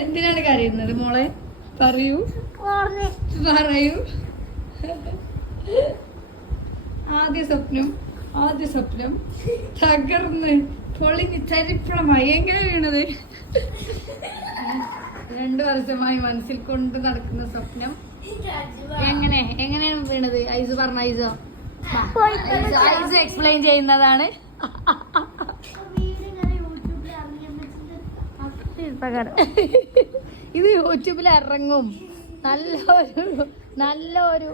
എന്തിനാണ് കരയുന്നത് മോളെ? പറയൂ. ആദ്യ സ്വപ്നം തകർന്ന് പൊളിഞ്ഞ് ചരിത്രമായി. എങ്ങനെ വീണത്? 2 വർഷമായി മനസ്സിൽ കൊണ്ട് നടക്കുന്ന സ്വപ്നം എങ്ങനെയാണ് വീണത്? ഐസ് പറഞ്ഞ ഐസ് എക്സ്പ്ലെയിൻ ചെയ്യുന്നതാണ്. ഇത് യൂട്യൂബിൽ ഇറങ്ങും. നല്ലൊരു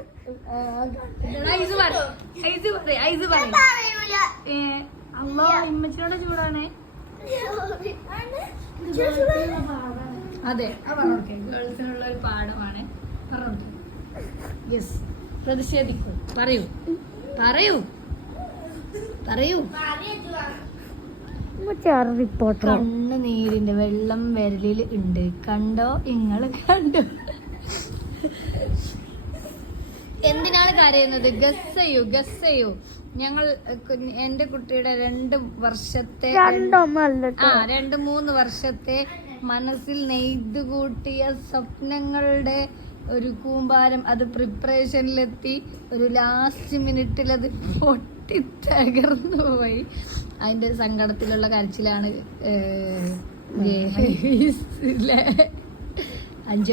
അല്ലോ ഇമ്മച്ചിയോടെ ചൂടാണ്. അതെ, ഗേൾസിനുള്ള ഒരു പാഠമാണ്. പറഞ്ഞു. യെസ്, പ്രതിഷേധിക്കൂ. പറയൂ. കണ്ണുനീരിന്റെ വെള്ളം വിരലിൽ ഉണ്ട്. കണ്ടോ നിങ്ങള്? കണ്ടോ? എന്തിനാണ് കരയുന്നത്? ഗസ് ചെയ്യൂ. ഞങ്ങൾ എന്റെ കുട്ടിയുടെ 2 വർഷത്തെ 2-3 വർഷത്തെ മനസ്സിൽ നെയ്തുകൂട്ടിയ സ്വപ്നങ്ങളുടെ ഒരു കൂമ്പാരം, അത് പ്രിപ്പറേഷനിലെത്തി. ഒരു ലാസ്റ്റ് മിനിറ്റിൽ അത് പൊട്ടി തകർന്നു പോയി. അതിന്റെ സങ്കടത്തിലുള്ള കരച്ചിലാണ്. 5